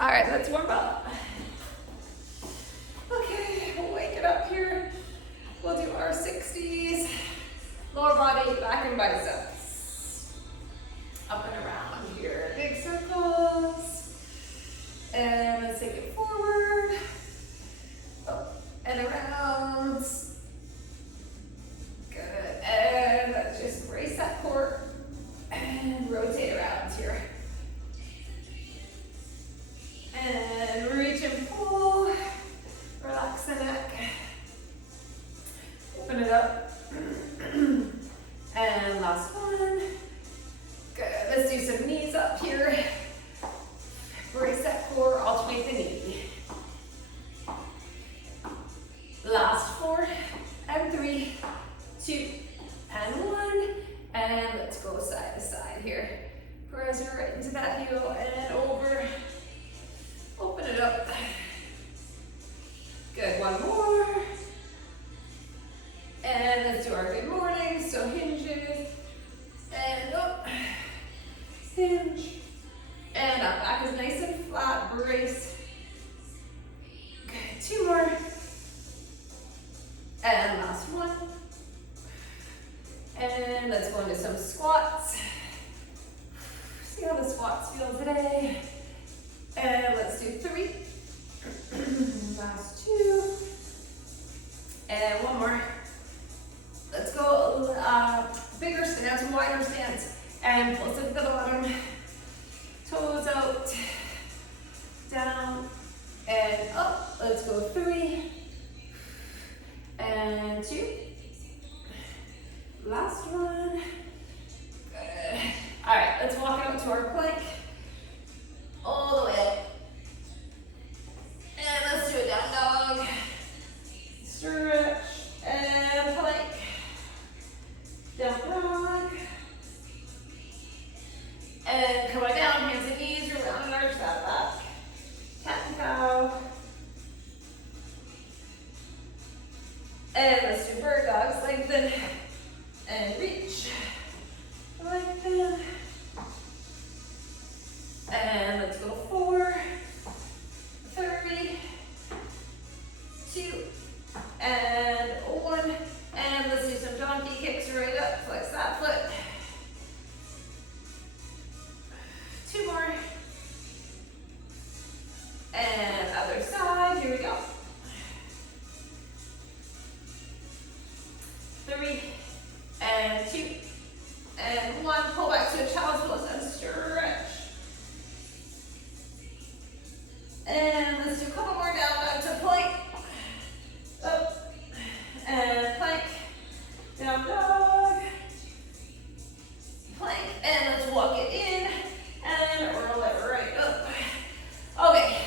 All right, let's warm up. Okay, we'll wake it up here. We'll do our 60s. Lower body, back and biceps. Up and around here. Big circles. And let's take it forward. Up and around. Good. And let's just brace that core and rotate around here. And reach and pull. Relax the neck. Open it up. And last one. Good. Let's do some knees up here. Brace that core, alternate the knee. Last 4 and 3, 2 and 1. And let's go side to side here. Press right into that heel and over. Open it up. Good, one more. And let's do our good morning. So hinges and up, hinge, and up. Back is nice and flat, brace. Good, 2 more. And last one. And let's go into some squats. See how the squats feel today. And let's do 3. Last 2. And one more. Let's go bigger stance, wider stance. And pull to the bottom. Toes out. Down. And up. Let's go 3. And 2. Last one. Good. All right, let's walk out to our plank. All the way up. And let's do a down dog. Stretch and plank. Down dog. And coming down, hands and knees, round and arch that back. Cat and cow. And let's do bird dogs. Lengthen and reach. Lengthen. And let's go 4, 30, 2, and 1. And let's do some donkey kicks right up. Flex that foot. 2 more. And other side. Here we go. 3, and 2, and 1. Pull back to a child's pose and stretch. And let's do a couple more down, back to plank. Up, and plank. Down dog. Plank, and let's walk it in, and roll it right up. Okay,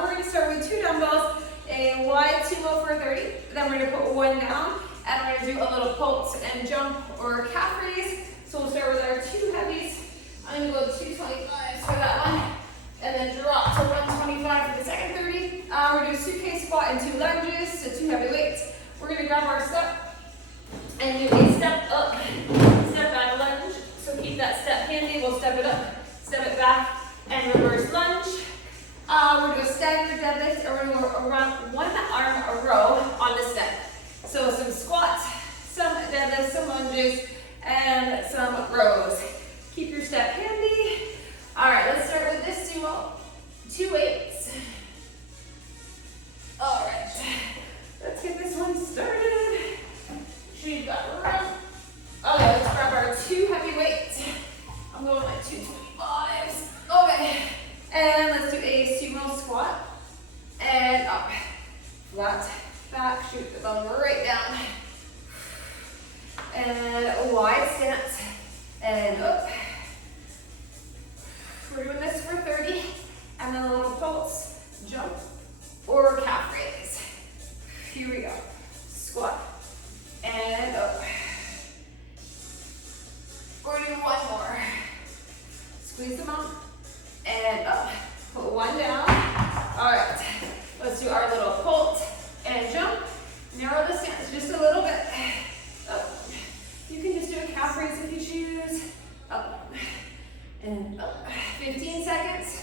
we're gonna start with 2 dumbbells, a wide sumo for 30, then we're gonna put 1 down, and we're gonna do a little pulse and jump or calf raise. So we'll start with our 2 heavies. I'm gonna go 225 for that one. And then drop to 125 for the second 30. We're going to do a suitcase squat and 2 lunges, so 2 heavy weights. We're going to grab our step and do a step up, step back lunge. So keep that step handy. We'll step it up, step it back, and reverse lunge. We're going to do a staggered deadlift, and we're going to go around 1 arm a row on the step. So some squats, some deadlifts, some lunges, and some rows. Keep your step handy. All right, let's start with this sumo. 2 weights. All right, let's get this one started. Make sure you've got room. Okay, let's grab our 2 heavy weights. I'm going with 225s. Okay, and let's do a sumo squat. And up, flat back, shoot the bum right down. And a wide stance, and up. We're doing this for 30, and then a little pulse, jump, or calf raise. Here we go. Squat, and up. We're gonna do 1 more. Squeeze them out, and up. Put 1 down. All right, let's do our little pulse and jump. Narrow the stance just a little bit. Up. You can just do a calf raise if you choose. Up. And up. 15 seconds.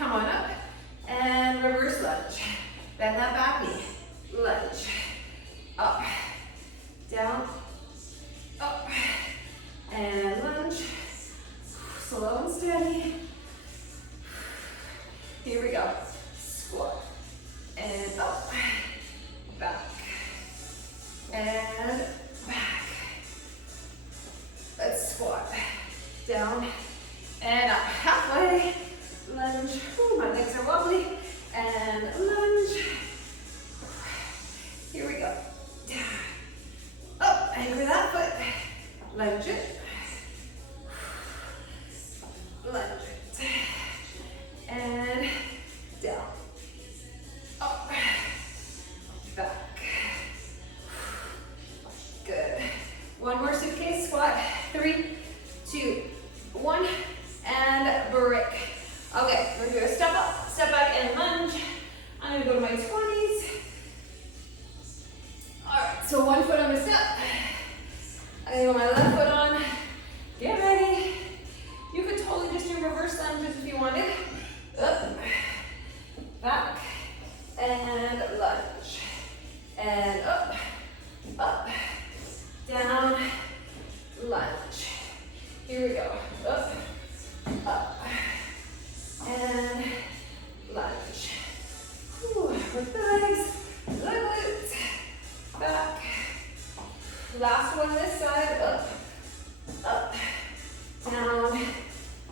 come on up, and reverse lunge. Bend that back knee, lunge, up, down, up, and lunge, slow and steady. Here we go, squat, and up, back, and back. Let's squat, down, and up, halfway, lunge, ooh, my legs are wobbly, and lunge. Here we go, down, up, anchor that foot, lunge it, lunge it, and down, up, back. Good. One more suitcase squat. 3, 2, 1, and break. Okay, we're gonna do a step up, step back, and lunge. I'm gonna go to my 20s. All right, so one foot on the step. I'm gonna go my left foot on. Get ready. You could totally just do reverse lunges if you wanted. Up, back, and lunge, and up, up, down, lunge. Here we go. Up, up, and lunge. Whew, with the legs, the glutes, back. Last one this side. Up, up, down,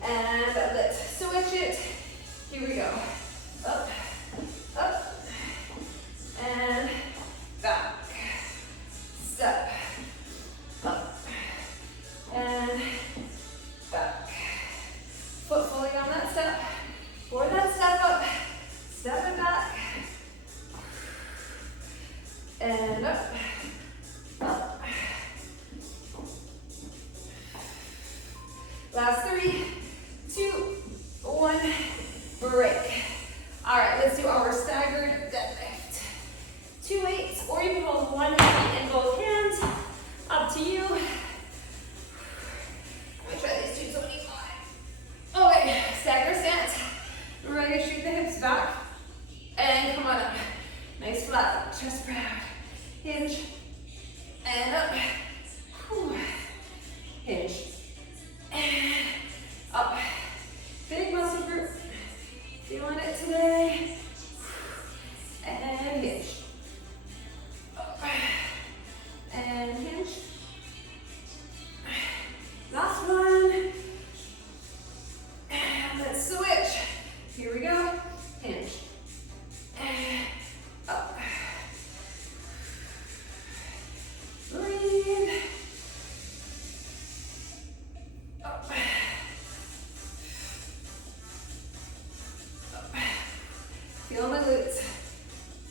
and let's switch it. Here we go. Up, up, and back. Step, up, and back. Foot fully on that step. For that step up, step it back, and up, up. Last 3, 2, 1, break. All right, let's do our staggered deadlift. 2 weights, or you can hold one weight in both hands. Up to you. Let me try these 225. Okay, stagger stance. We're ready to shoot the hips back. And come on up. Nice flat, chest proud. Hinge. And up. Whew. Hinge. And up. Big muscle group. Feeling it today. And hinge. Up. And hinge. Last one. And let's switch. Here we go. Hinge. And up. Breathe. Up. Up. Feel my glutes.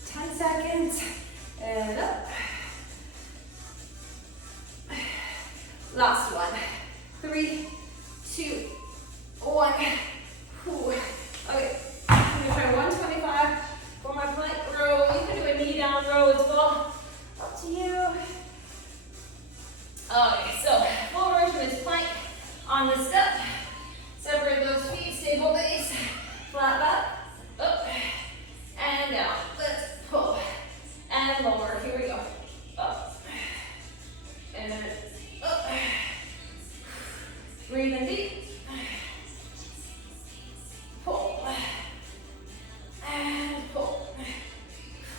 10 seconds. And up. Last one. 3, 2, 1. Whew. Okay, I'm gonna try 125 for my plank row. You can do a knee down row as well. Up to you. Okay, so full version is plank on the step. Separate those feet, stable base, flat back, up and down. Let's pull and lower. Here we go. Up and up. Breathe in deep. Pull. And pull.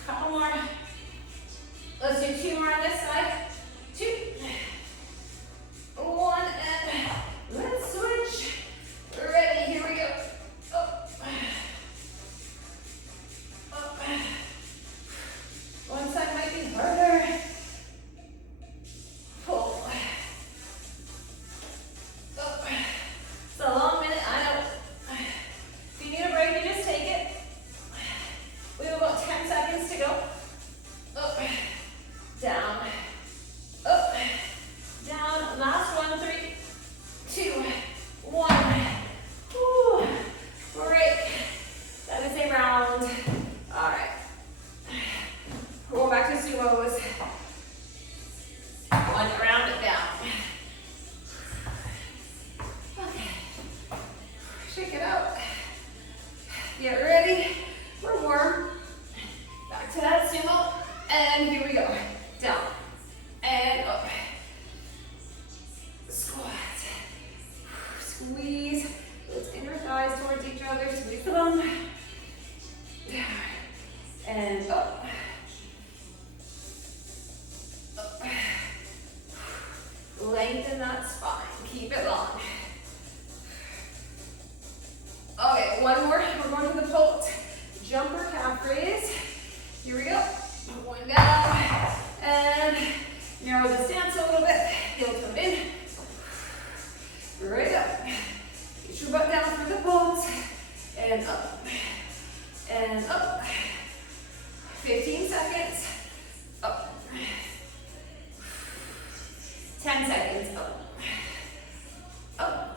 Couple more. Let's do 2 more on this side. 2. 1 and let's switch. Ready, here we go. Up. Up. One side might be harder. Pull. Up. It's a long minute, I know. If you need a break, you just take it. We have about 10 seconds to go. Up, down, up, down. Last one, 3, 2, 1. Whew. Break. That is a round. All right. We'll go back to sumos. One round it down. Okay. Shake it out. Get ready for more. Back to that sumo. And here we go. Down and up. Squat. Squeeze those inner thighs towards each other. Squeeze the bum. Down and up. Up. Lengthen that spine. Keep it long. Okay, one more. We're going to the pult. Jumper calf raise. Here we go. One down. And narrow the stance a little bit. Heel toe in. Right up. Get your butt down for the pult. And up. And up. 15 seconds. Up. 10 seconds. Up. Up.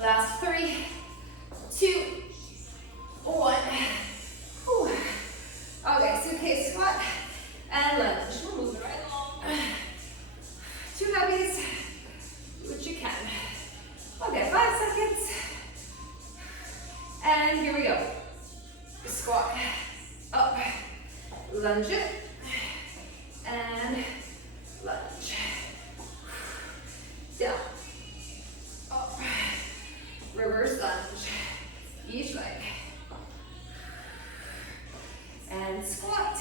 Last 3, 2, 1. Whew. Okay, suitcase squat and lunge. We're moving right along. 2 heavies, do what you can. Okay, 5 seconds. And here we go. Squat, up, lunge it, and lunge. Down, up, reverse lunge, each leg. And squat.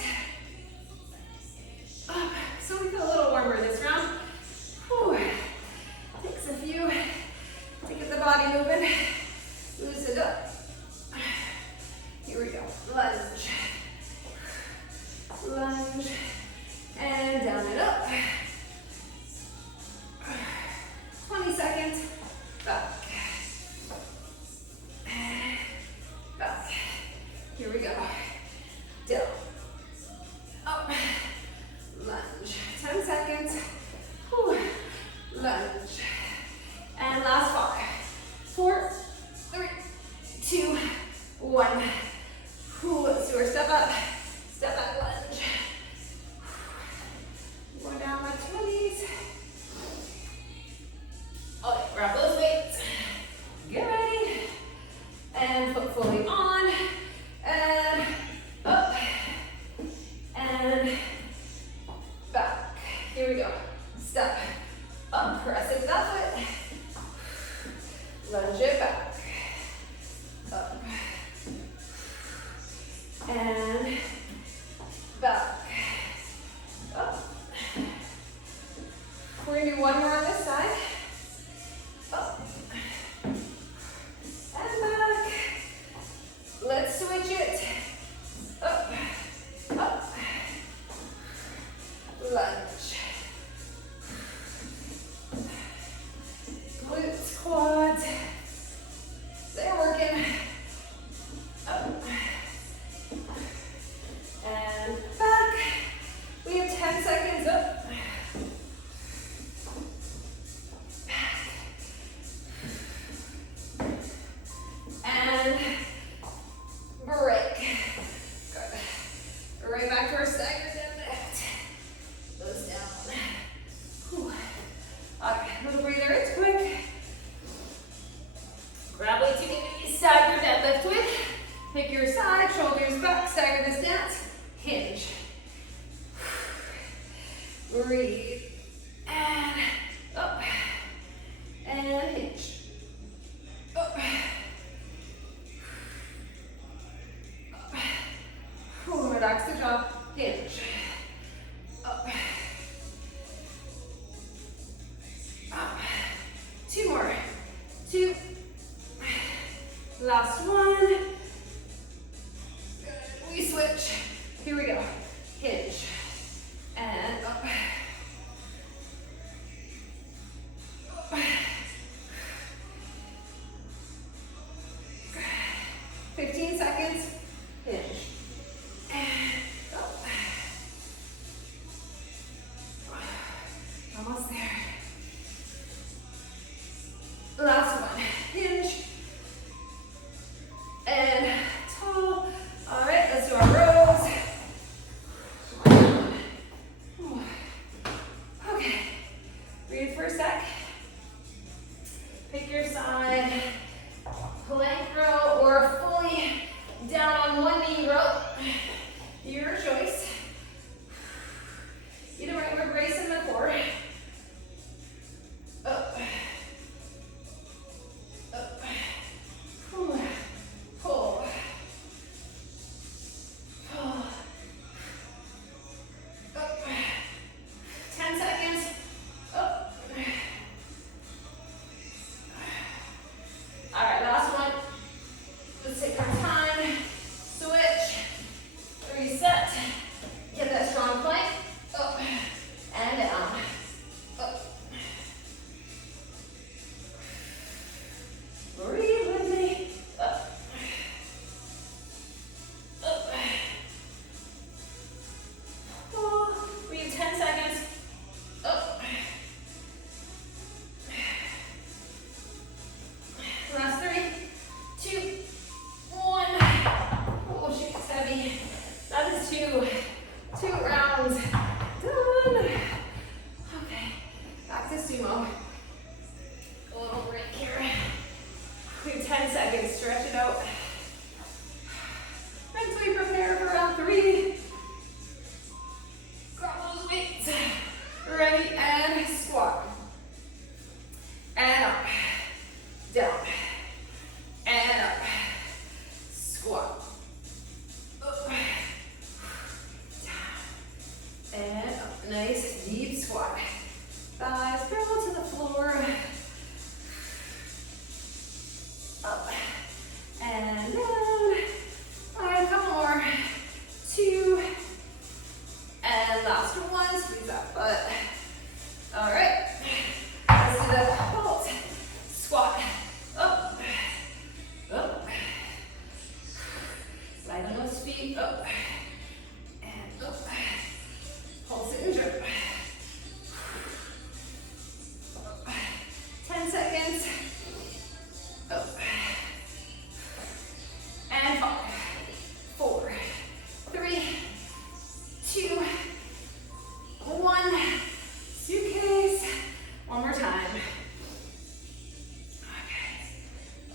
Up. So we feel a little warmer this round. Whew. Takes a few to get the body moving. Loosen it up. Here we go. Lunge. Lunge. And down and up. 20 seconds. Back. Back. Here we go. Down. Up. Lunge. 10 seconds. Whew. Lunge. And last 5, 4, 3, 2, 1. Whew. Let's do our step up. Step back lunge. Going down my 20s. Okay, grab those weights. Get ready. And foot fully on. And up. And back. Here we go. Step up. Press into that foot. Lunge it back. Up. And back. Up. We're going to do one more on this side. Up. And back. Let's switch it. Up. Up. Lunge. Glutes, quads. They're working. Up. And back. We have 10 seconds. Up. Back. And break. Good. Right back to our stagger deadlift. Those down. Whew. Okay, little breather. It's quick. Grab weights you can stagger deadlift with. Pick your side, shoulders back, stagger the stance. Hinge. Breathe. And up. And hinge. Up. Up. Ooh, relax the jaw. Hinge. Up. Up. 2 more. 2. Last one. Good. We switch. Here we go. Hinge. And up. Up. 15 seconds. Hinge. And up. Almost there. Last one. Hinge. 10 seconds, stretch it out. Mentally prepare for round 3. Grab those weights. Ready, and squat. And up, down, and up, squat, up, down, and up. Nice deep squat. Thighs parallel to the floor. Up, and down. All right, a couple more. 2, and last one, squeeze that butt. All right, let's do the halt, squat, up, up, right on those feet, up, and up, pulse it and drip, up. 10 seconds, up, and 5, 4, 3, 2, 1, suitcase. One more time. Okay.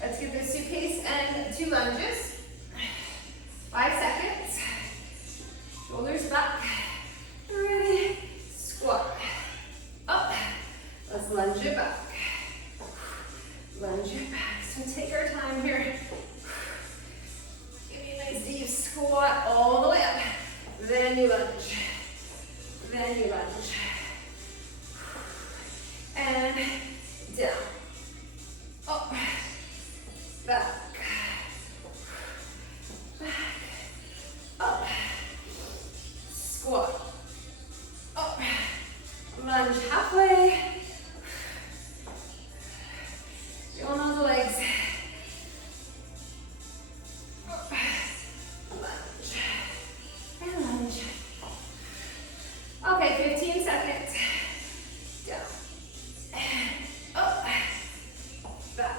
Let's get this suitcase and 2 lunges. 5 seconds. Shoulders back. Ready. Squat. Up. Let's lunge it back. Lunge it back. So take our time here. Give me a nice deep squat all the way up. Then you lunge. Then you lunge. And down, up, back, up, squat, up, lunge halfway, feeling those legs, up, lunge, and lunge. Okay, 15 seconds, down. Up, back.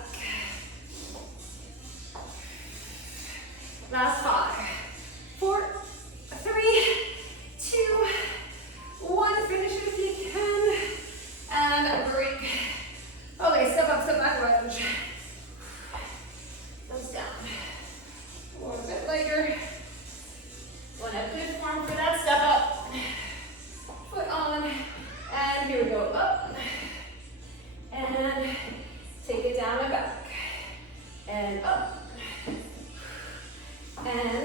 Last 5, 4, 3, 2, 1. Finish it if you can. And break. Okay, step up, step back, lunge. Thumbs down. A little bit lighter. Want a good form for that step up. Foot on. And here we go. Up. And take it down and back, and up, and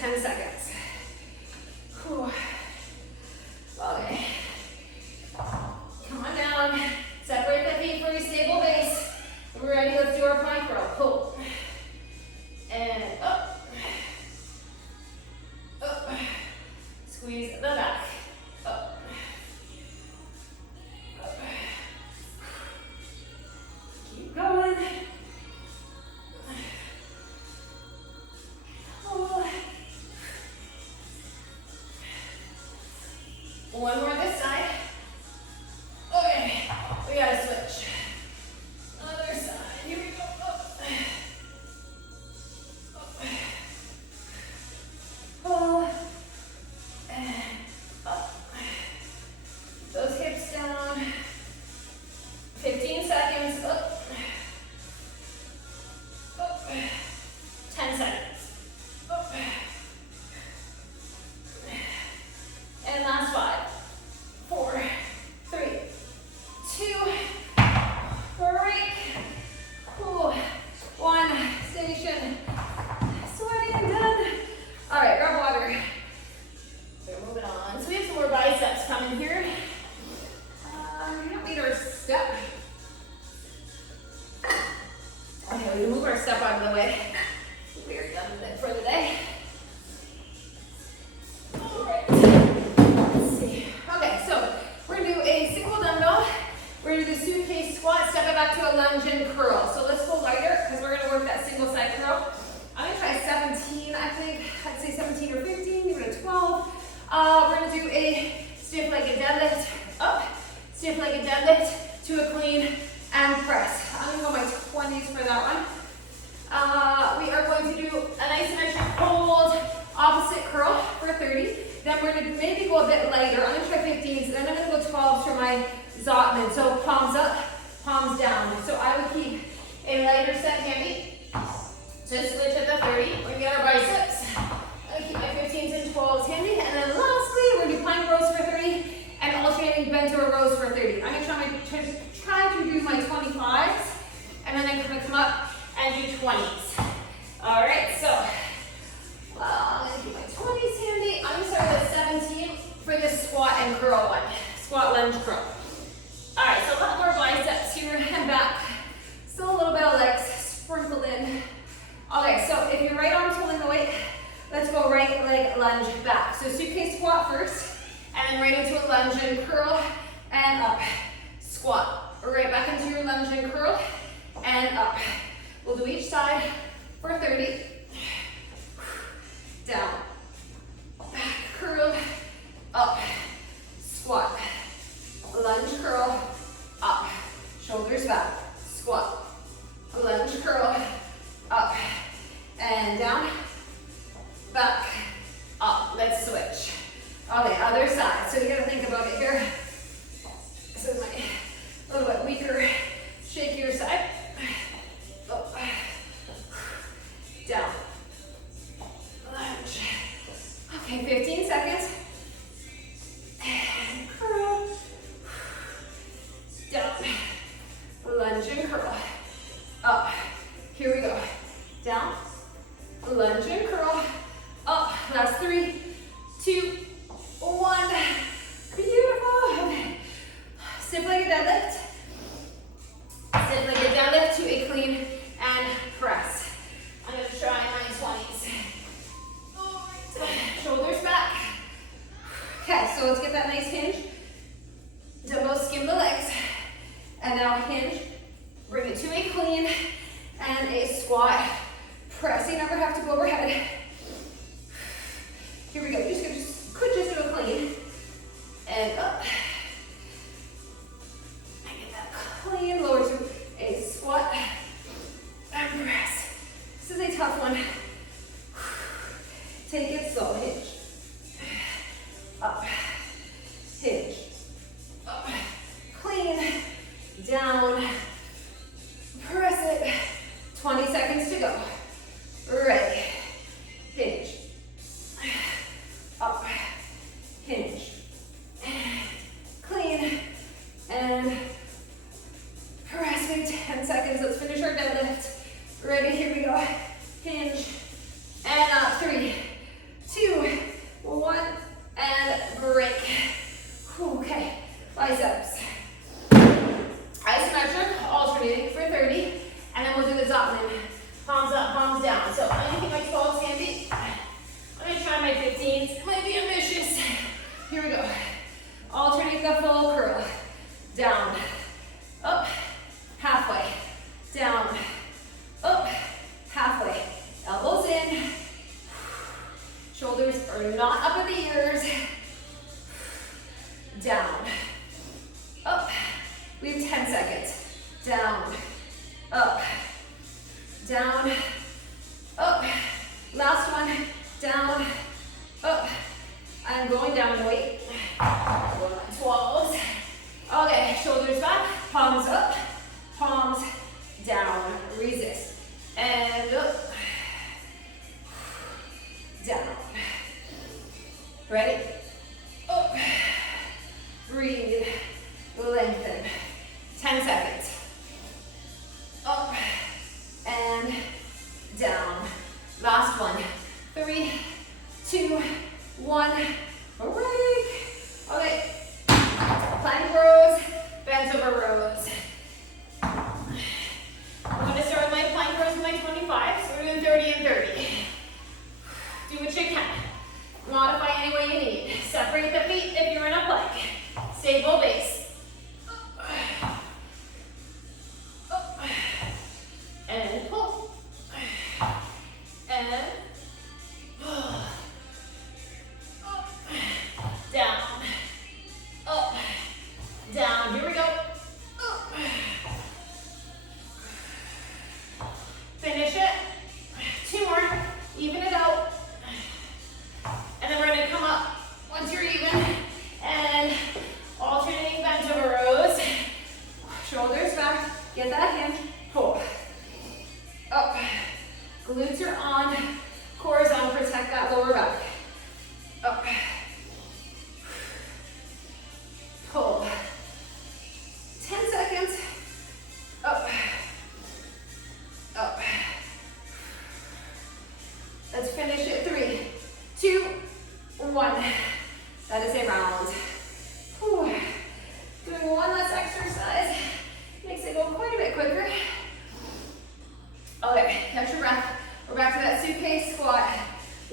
10 seconds. Whew. Okay. Come on down. Separate the feet for your stable base. We're ready, let's do our plank row. Pull. And up. Up. Squeeze the back. Up. Up. Keep going. Pull. One more this side. Okay, we gotta switch. Other side, here we go. Up. Up. Pull. And up. Those hips down. 15 seconds. Up. Up. 10 seconds. Up. And last 5, 4, 3, 2, break. Cool. 1, station. Sweaty and done. All right, grab water. So we're moving on. So we have some more biceps coming here. We don't need our step. Okay, we can move our step out of the way. We're done with it for the day. All right. Let's see. Okay, so we're gonna do a single dumbbell. We're gonna do the suitcase squat, step it back to a lunge and curl. So let's go lighter because we're gonna work that single side curl. I'm gonna try 17, I think. I'd say 17 or 15, even a 12. We're gonna do a stiff-legged deadlift up, stiff-legged deadlift to a clean and press. I'm gonna go my 20s for that one. We are going to do an isometric hold, opposite curl for 30. Then we're gonna maybe go a bit lighter. I'm gonna try 15s, then I'm gonna go 12s for my Zotman. So palms up, palms down. So I would keep a lighter set handy. So switch at the 30. We're gonna get our biceps. I'm gonna keep my 15s and 12s handy. And then lastly, we're gonna do plank rows for 30 and alternating bent over rows for 30. I'm gonna try to do my 25s and then I'm gonna come up and do 20s. All right, so I'm gonna keep my 20s handy. I'm gonna start with 17 for this squat and curl one. Squat, lunge, curl. All right, so a lot more biceps here and back. Still a little bit of legs sprinkled in. Okay, so if your right arm's holding the weight, let's go right leg lunge back. So suitcase squat first, and then right into a lunge and curl, and up. Squat, right back into your lunge and curl, and up. We'll do each side for 30. Down, back, curl, up, squat, lunge, curl, up, shoulders back, squat, lunge, curl, up, and down, back, up. Let's switch. Okay, other side. So you gotta think about it here. This is my little bit weaker, shakier side. Up, down, lunge. Okay, 15 seconds. And curl. Down. Lunge and curl. Up. Here we go. Down. Lunge and curl. Up. Last 3, 2, 1. Beautiful. Okay. Stiff-legged deadlift. Stiff-legged deadlift to a clean and press. I'm going to try my 20s. Shoulders back. Okay, so let's get that nice hinge. Dumbbell skim the legs. And now hinge. Bring it to a clean and a squat. Press. You never have to go overhead. Here we go. You could just do a clean. And up. And get that clean. Lower to a squat. And press. This is a tough one. Take it slow. Hinge. Up. Hinge. 15s might be ambitious. Here we go. Alternate the full curl. Down, up, halfway, down, up, halfway. Elbows in. Shoulders are not up at the ears. Down, up. We have 10 seconds. Down, up, down, up. Last one. Down, up. I'm going down in weight. 12s. Okay, shoulders back, palms up, palms down. Resist. And up, down. Ready? Up. Breathe. Lengthen. 10 seconds. Up and down. Last one. 3, 2, 1. Break. Okay. Plank rows, bent over rows. I'm going to start with my plank rows with my 25. So we're doing 30 and 30. Do what you can. Modify any way you need. Separate the feet if you're in a plank. Stable base. And pull. And pull. Up. Down. Up. Down. Here we go. Up. Finish it. 2 more. Even it out. And then we're going to come up once you're even. And alternating bent over rows. Shoulders back. Get that hinge. Pull. Up. Glutes are on. Core is on. Protect that lower back. Up. Pull. 10 seconds. Up. Up. Let's finish it. 3, 2, 1. That is a round. Whew. Doing one less exercise makes it go quite a bit quicker. Okay, catch your breath. We're back to that suitcase squat.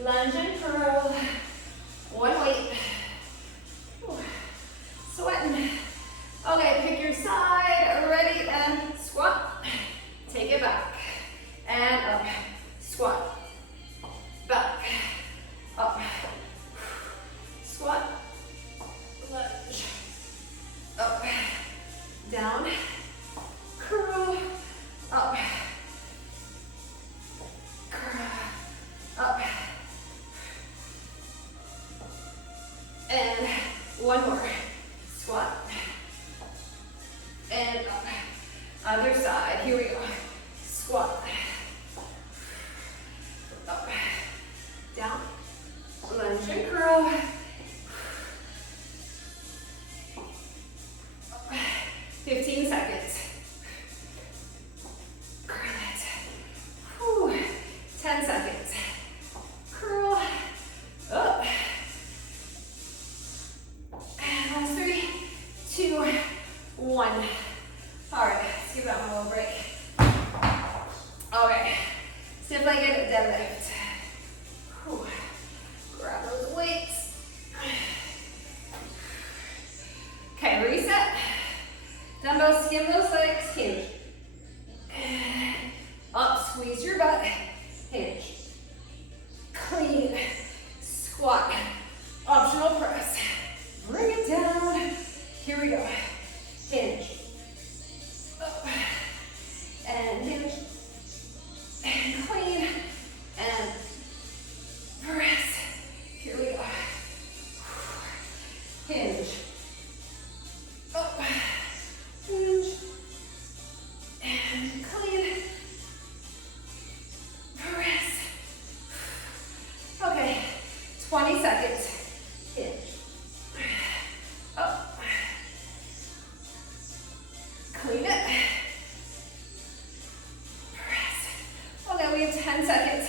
Lunge and curl. One weight. Whew. Sweating. Okay, pick your side. Ready and squat. Take it back. And up. Squat. Back. Up. Squat. Lunge. Up. Down. Curl. Up. Curl. Up. And one more. Squat. And up. Other side. Here we go. Squat. Up. Down. Lunge and curl. Up. 15 seconds. Curl it. Whew. 10 seconds. Curl. Up. And last 3, 2, 1. All right, let's give that one a little break. Okay, stiff-legged deadlift. Whew. Grab those weights. Okay, reset. Dumbbells, skim those legs, hinge. Up, squeeze your butt, hinge. Clean, squat, optional press. Bring it down. Here we go. Hinge. Up. And hinge. And clean. And press. Here we go. Hinge. Up. Hinge. And clean. Press. Okay. 20 seconds. Hinge. Up. Clean it. Press. Okay, we have 10 seconds.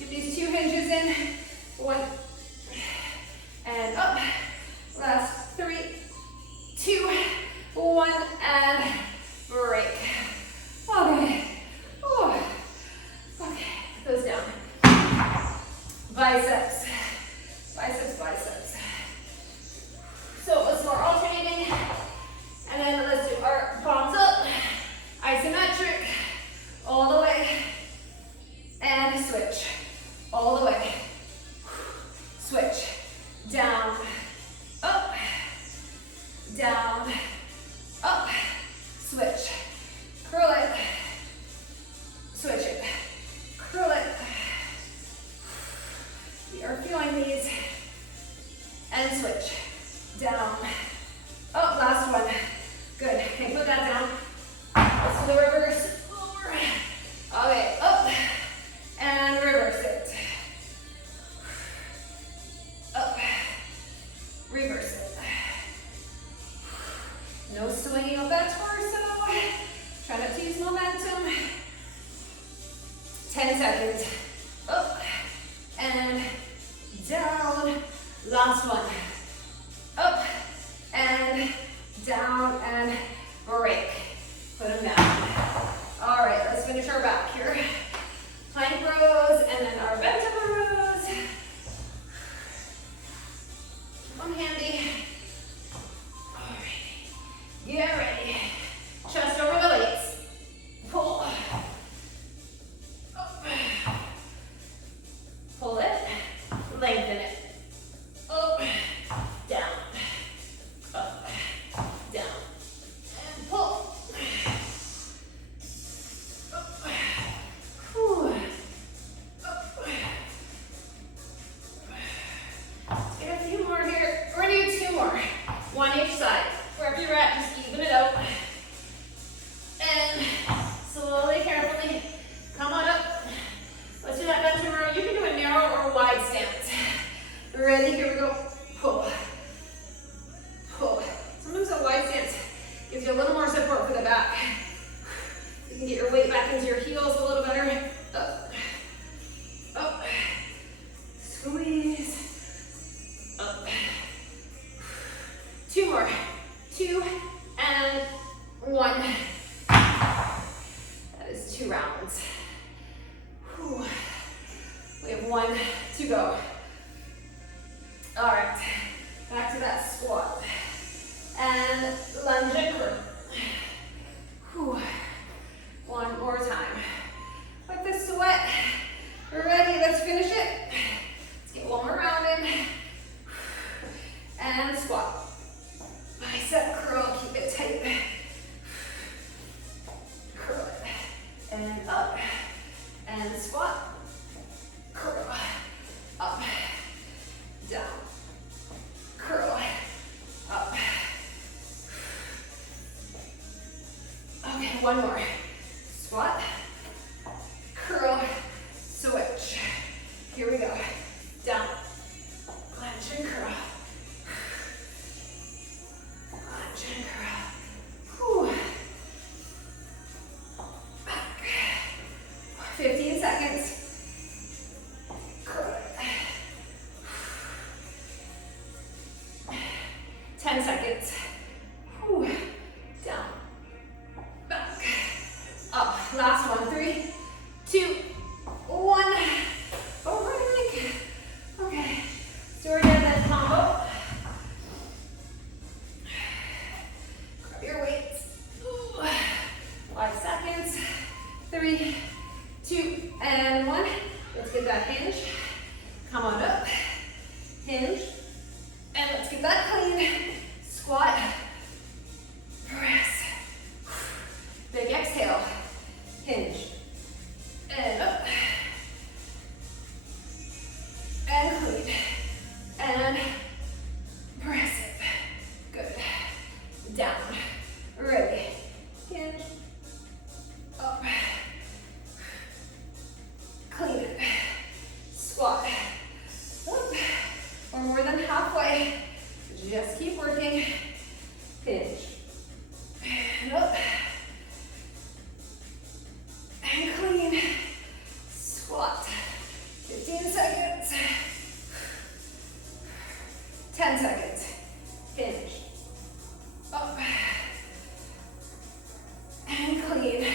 Get these 2 hinges in. 1. And up. Last 3, 2, 1, and break. Okay. Ooh. Okay, put those down. Biceps. You're feeling these. And switch. Down. Up, last one. Good. Okay, put that down. Let's do the reverse. Lower. Okay, up. And reverse it. Up. Reverse it. No swinging of that torso. Try not to use momentum. 10 seconds. Up. And down. Last one. Up. And down. And break. Put them down. All right, let's finish our back here. Plank rows and then our bent over rows. Keep them handy. All right, get ready. Chest over the legs. Pull. Up. Pull it. Lengthen it. Up. Down. Up. Down. And pull. One each side. Wherever you're at, just even it out. And slowly, carefully, come on up. Let's do that bent over row. You can do a narrow or wide stance. Ready? Here we go. Pull. Pull. Sometimes a wide stance gives you a little more support for the back. You can get your weight back into your heels a little better. Up. Up. Squeeze. Up. 2 more. 2 and 1. That is 2 rounds. Whew. We have 1 to go. All right, back to that squat. And lunge and curl. Whew. 1 more time. Let the sweat. Ready, let's finish it. Let's get 1 more round in. And squat. Bicep curl, keep it tight. Curl it. And up. And squat. Curl. Up. Down. Curl. Up. Okay, 1 more. Squat. Curl. Switch. Here we go. Down. Lunge and curl. Lunge and curl. Whew. Back. 15 seconds. Curl it. 10 seconds. Whew. Down. Back. Up. Last one. 3, 2, 1. Over the leg. Okay. So we're doing that combo. Grab your weights. 5 seconds. 3, 2, and 1. Let's get that hinge. Come on up. Hinge. And let's get that clean. Squat. Press. Big exhale. Hinge. And up. And clean. And press it. Good. Down. Ready. Hinge. Up. Clean it. Squat. Up. We're more than halfway. Just keep working. Hinge. And up. And clean. Squat. 15 seconds. 10 seconds. Hinge. Up. And clean.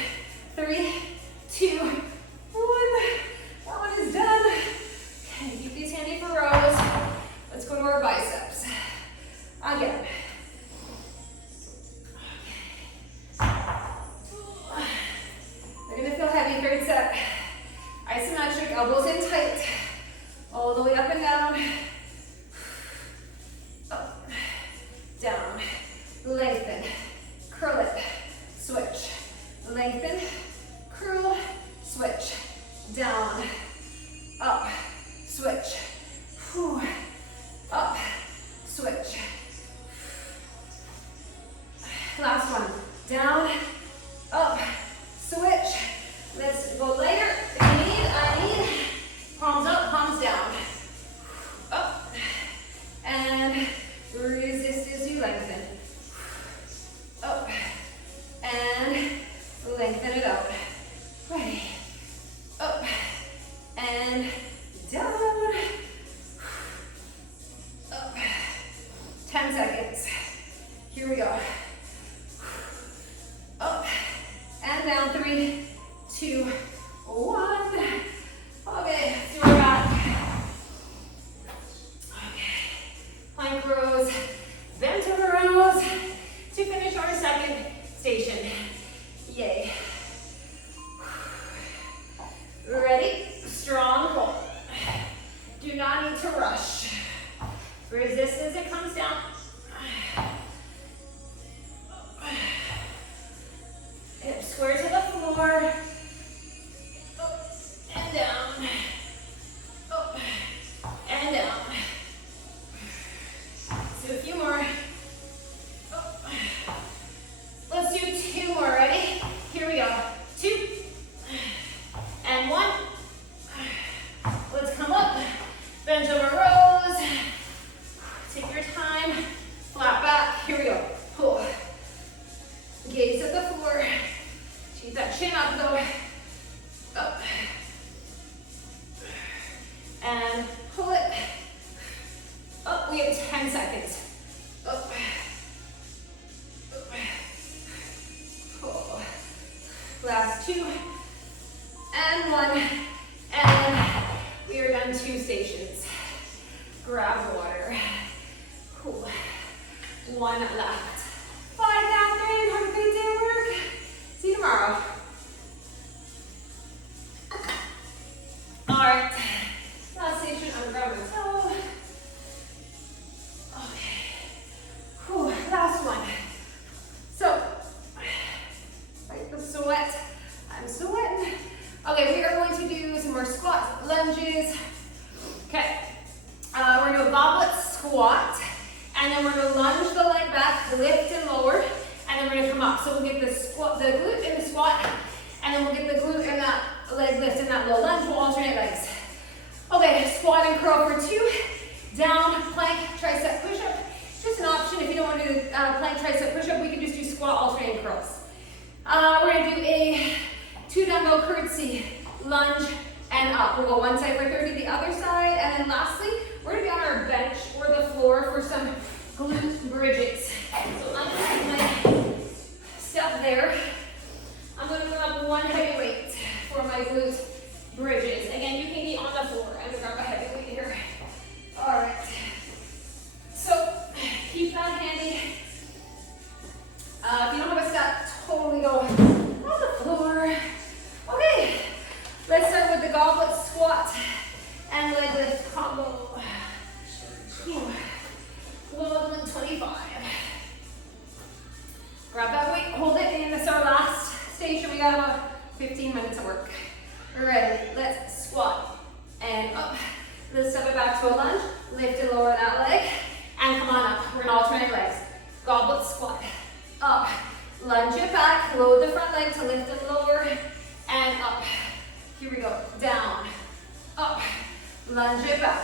3, 2, 1. That one is done. Okay, keep these handy for rows. Let's go to our biceps. Again. They're gonna feel heavy. 3rd set. Isometric, elbows in tight. All the way up and down. to rush. Resist as it comes down. Hip square to the floor. Up and down. Up and down. Let's do a few more. Up. Let's do 2 more. Ready? Here we go. 2 and 1. Let's come up. Bend over rows. Take your time. Flat back. Here we go. Pull. Gaze at the floor. Keep that chin up though. Up. And pull it. Up. We have 10 seconds. Up. Up. Pull. Last 2. And 1. And we are done 2 stations. Grab water. Cool. 1 left. Bye, Catherine. Have a great day at work. See you tomorrow. All right. Last station. I'm grabbing the toe. Okay. Cool. Last one. So, wipe the sweat. I'm sweating. Okay, we are going to do some more squats, lunges. Okay. We're going to do a goblet squat. And then we're going to lunge the leg back, lift and lower, and then we're going to come up. So we'll get the squat, the glute in the squat, and then we'll get the glute in that leg lift in that low lunge. We'll alternate legs. Okay, squat and curl for 2. Down, plank, tricep push-up. Just an option if you don't want to do plank, tricep push-up, we can just do squat, alternating curls. We're going to do a 2 dumbbell curtsy, lunge, and up. We'll go one side for 30, the other side, and then lastly, we're going to be on our bench or the floor for some glute bridges. So I'm going to step there. I'm going to bring up 1 heavy weight for my glute bridges. Again, you can be on the floor. I'm going to grab a heavy weight here. All right. So keep that handy. If you don't have a step, totally go on the floor. Okay. Let's start with the goblet squat and leg lift combo. 125. Grab that weight, hold it, and this is our last station. We got about 15 minutes of work. Ready, let's squat and up. Let's step it back to a lunge, lift and lower that leg, and come on up. We're gonna alternate legs. Goblet squat, up. Lunge it back, load the front leg to lift and lower, and up. Here we go, down, up. Lunge it back,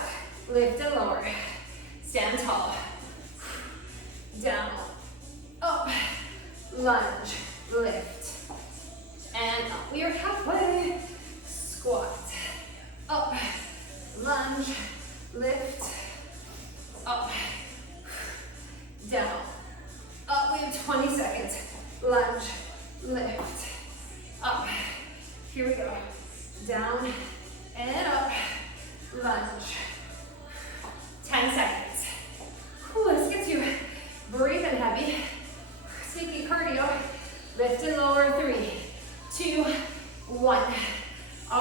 lift and lower. Stand tall. Down, up, lunge, lift, and up. We are halfway. Squat, up, lunge, lift, up, down, up. We have 20 seconds. Lunge, lift, up. Here we go. Down and up, lunge. 10 seconds. Cool, this gets you breathing heavy. Sneaky cardio. Lift and lower. 3, 2, 1.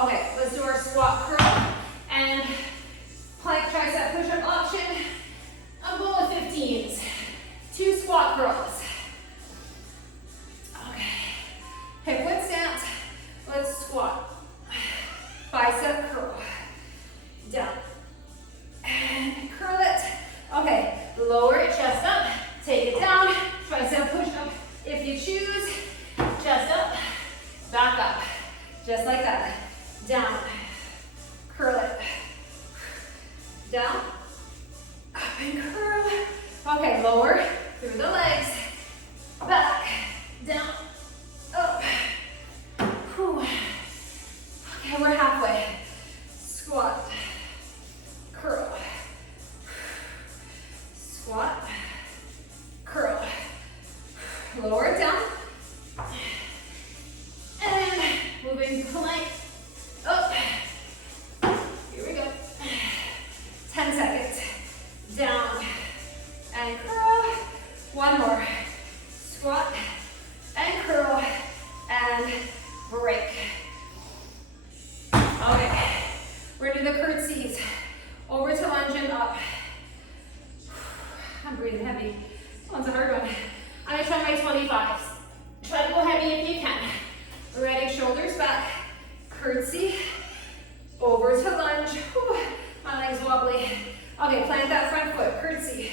Okay, let's do our squat curl and plank tricep push-up option. I'm going with 15s. 2 squat curls. Okay. Hip width stance. Let's squat. Bicep curl. Down. And curl it. Okay, lower it, chest up, take it down, tricep push up. If you choose, chest up, back up, just like that. Down, curl it, down, up and curl. Okay, lower through the legs, back, down, up. Whew. Okay, we're halfway. Squat, curl. Squat, curl, lower it down, and moving plank up. Here we go. 10 seconds. Down and curl. One more. and up. I'm breathing heavy. This one's a hard one. I'm gonna try my 25s. Try to go heavy if you can. Ready, shoulders back, curtsy, over to lunge. Whew, my leg's wobbly. Okay, plant that front foot, curtsy,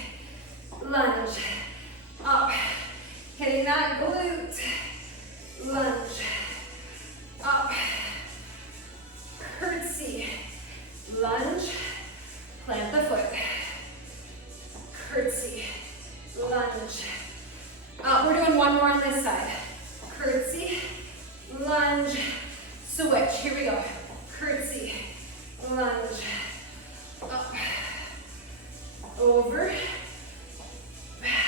lunge, up, hitting that glute, lunge, up, curtsy, lunge, plant the foot, curtsy, lunge, up. We're doing one more on this side, curtsy, lunge, switch. Here we go, curtsy, lunge, up, over, back,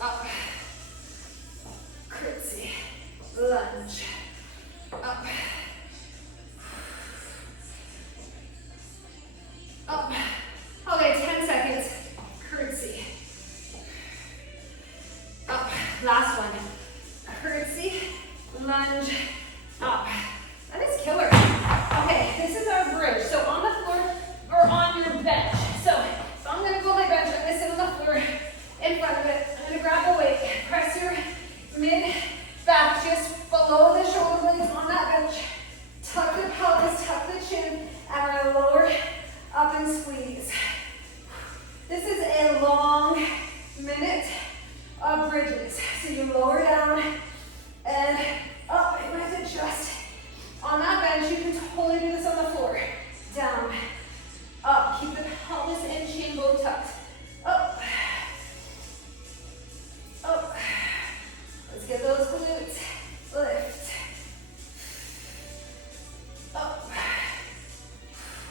up, curtsy, lunge, up, up. Okay, 10 seconds, curtsy, up. Last one, curtsy, lunge, up. That is killer. Okay, this is our bridge. So on the floor or on your bench. So I'm gonna go my bench, I'm gonna sit on the floor in front of it. I'm gonna grab a weight, press your mid back just below the shoulder blades on that bench. Tuck the pelvis, tuck the chin, and we're gonna lower up and squeeze. This is a long minute of bridges. So you lower down and up. You might have to adjust. On that bench, you can totally do this on the floor. Down, up. Keep the pelvis and chin both tucked. Up, up. Let's get those glutes. Lift. Up.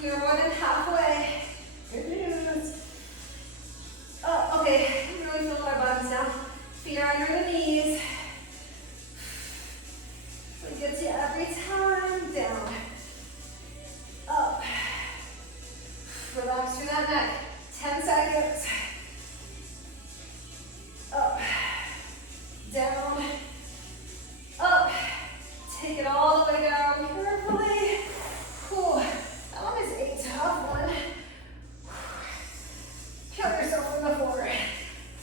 We are more than halfway. Good news. Up. Okay, I'm really feeling our bottoms now. Feet are under the knees. It gets you every time. Down. Up. Relax through that neck. 10 seconds. Up. Down. Up. Take it all the way down carefully. Whew. That one is a tough one. Kill yourself on the floor.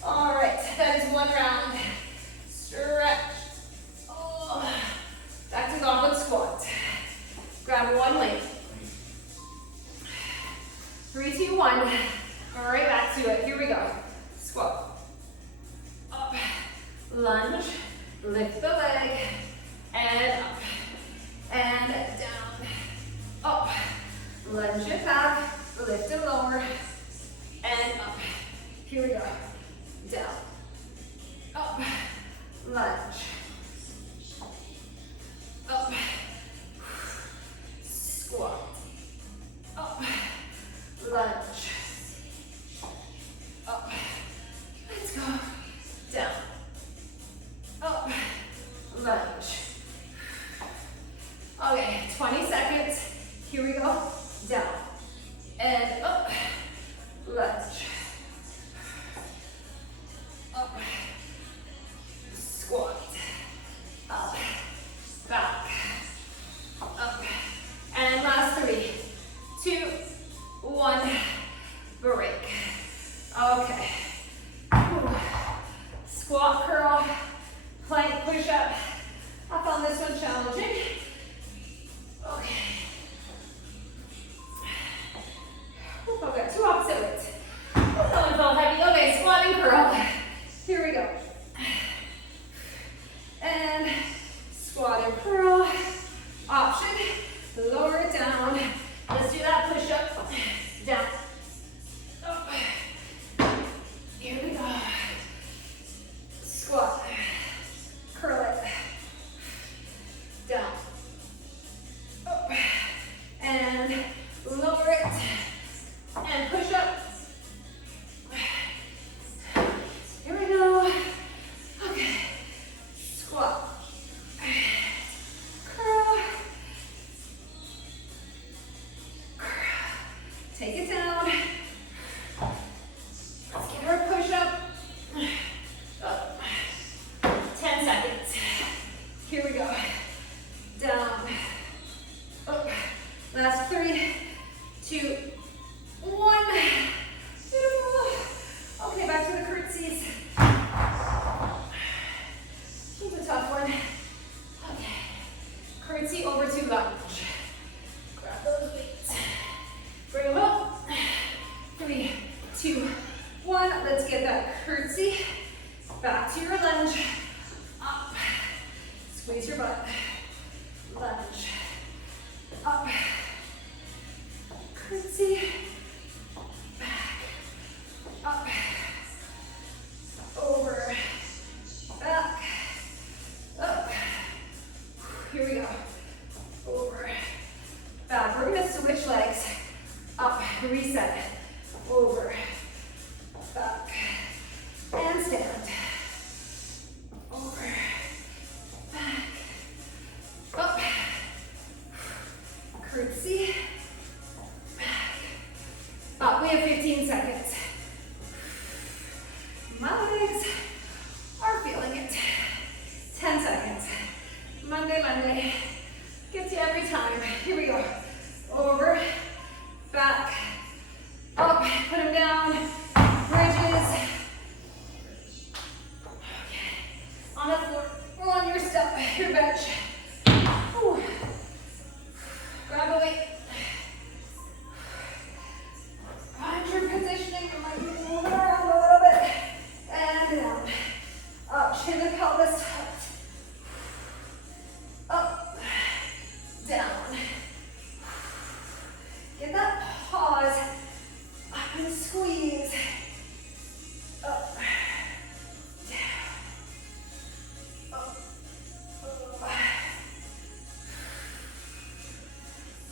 All right, that is one round. Stretch. Oh. Back to goblet squat. Grab one leg. 3, 2, 1. Right back to it. Here we go. Squat. Up. Lunge. Lift the leg. And up. And down. Up. Lunge it back. Lift it lower. And up. Here we go. Down. Up. Lunge. Up. Squat. Up. Lunge. Up. Let's go. Down. Up. Lunge. Okay, 20 seconds. Here we go. Down. And up. Lunge. Up. Squat. Up. Back. 2, 1. Let's get that curtsy. Back to your lunge. Up. Squeeze your butt. Lunge. Up. Curtsy. Back. Up. Over. Back. Up. Here we go. Over. Back. We're going to switch legs. Up. Reset. Over. Back. And stand. Over. Back. Up. Curtsy. Back. Up. We have 15 seconds. My legs are feeling it. 10 seconds. Monday, Monday. Gets you every time. Here we go. Over. Back. Up. Put them down. Bridges. On the floor, or on your step, your bench. Whew. Grab a weight. Find your positioning. You might be moving around a little bit. And down. Up, chin and pelvis tucked. Up, down. Get that pause. Up and squeeze. Up.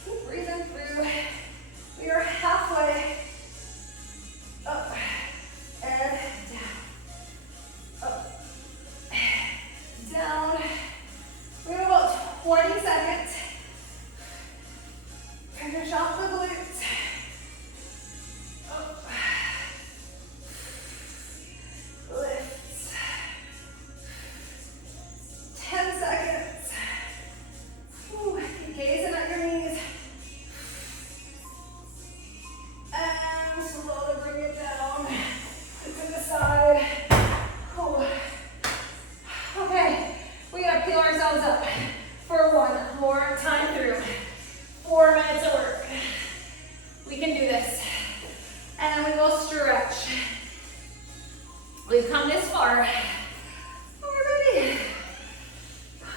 Keep breathing through. We are halfway. Up and down. Up. Down. We have about 20 seconds. Finish off the glutes. Up. Lifts. 10 seconds. Ooh, keep gazing at your knees. And slowly bring it down to the side. Ooh. Okay, we gotta peel ourselves up for one more time through. 4 minutes of work. We can do this. And we will stretch. We've come this far. We're ready.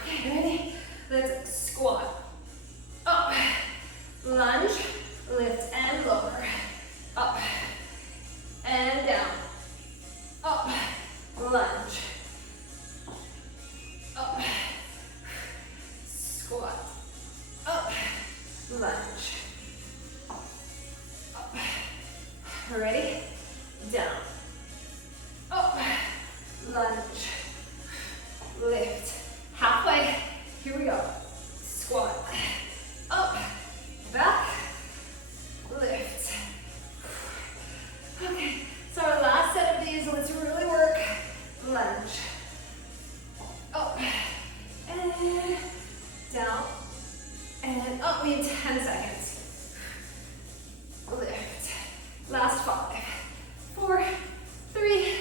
Okay, ready? Let's squat. Up. Lunge. Lift and lower. Up. And down. Up. Lunge. Up. Squat. Up. Lunge. Up. Ready? Down. Up. Lunge. Lift. Halfway. Here we go. Squat. Up. Back. Lift. Okay, so our last set of these, let's really work. Lunge. Up. And down. And up. We have 10 seconds. Lift. Last 5. 4, 3,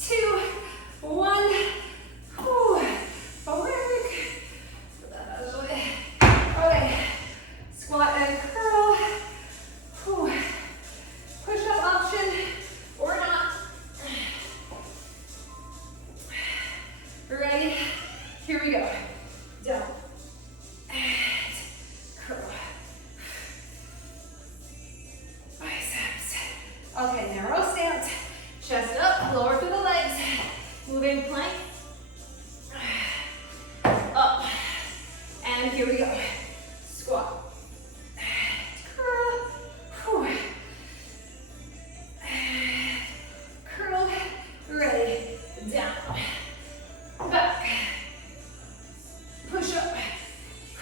2, 1. Whew. Forward. Put that out of the way. Okay. Squat and curl. Whew. Push-up option or not. Ready? Here we go. Down. And curl. Biceps. Okay, narrow stance. Chest up, lower through the legs. Moving plank. Up. And here we go. Squat. Curl. Whew. Curl. Ready. Down. Back. Push up.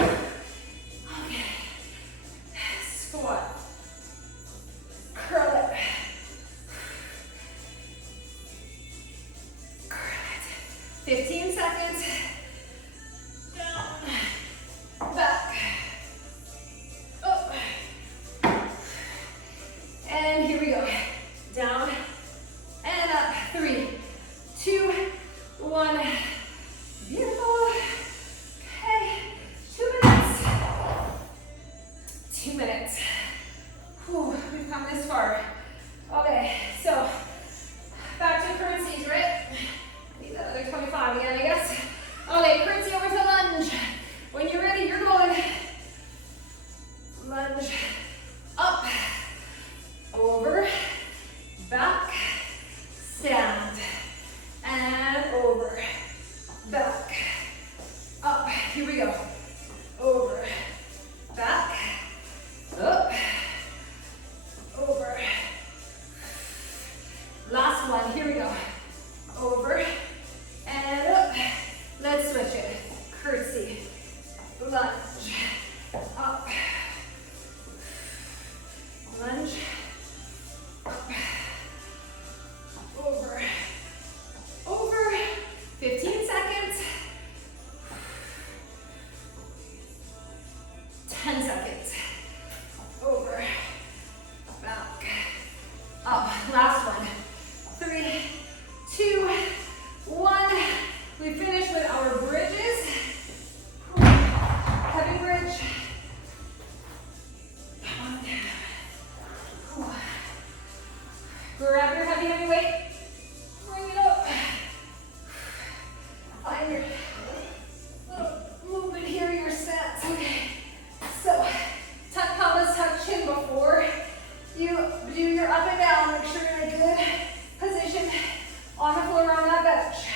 Okay. Squat. Curl it. Curl it. Last one. 3, 2, 1. We finish with our bridges. Heavy bridge. Come on down. Grab your heavy weight. Bring it up. Find your little movement here, your sets. Okay. So, tuck pelvis, tuck chin before you do your up and down. Make sure you're in a good position on the floor on that bench.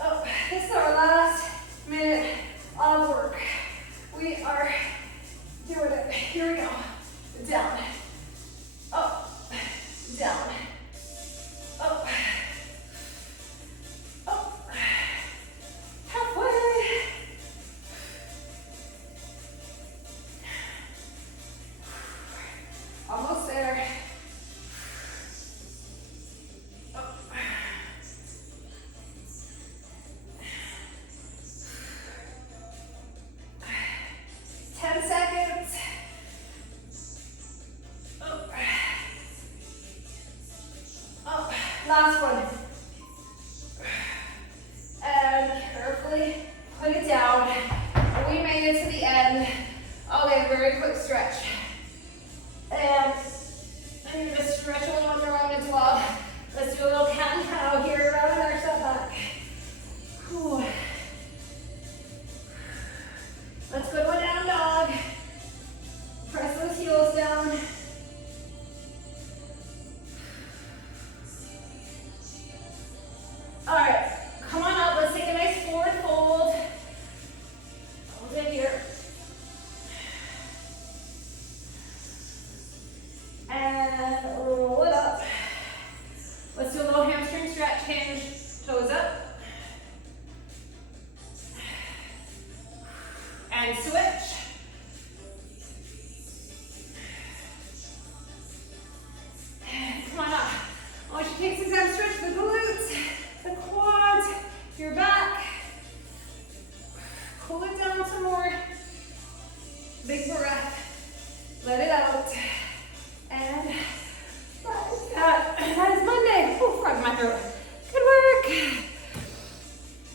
Oh, this is our last minute of work. We are doing it. Here we go. Down. Up. Down. Up. Up. Halfway. Almost there. Up. 10 seconds. Up. Up. Last one. And carefully put it down. We made it to the end. Okay, very quick stretch. And I'm going to stretch a little on your own as well. Let's do a little cat and cow here, rather than our step back. Whew. Let's go to a down dog. Press those heels down. All right, come on up. Let's take a nice forward fold. Hold it here. And roll it up. Let's do a little hamstring stretch. Hinge, toes up. And switch. Come on up. I want you to take some time to stretch the glutes, the quads, your back. Cool it down some more. Big breath. Let it out. And that is Monday. Frog in my throat.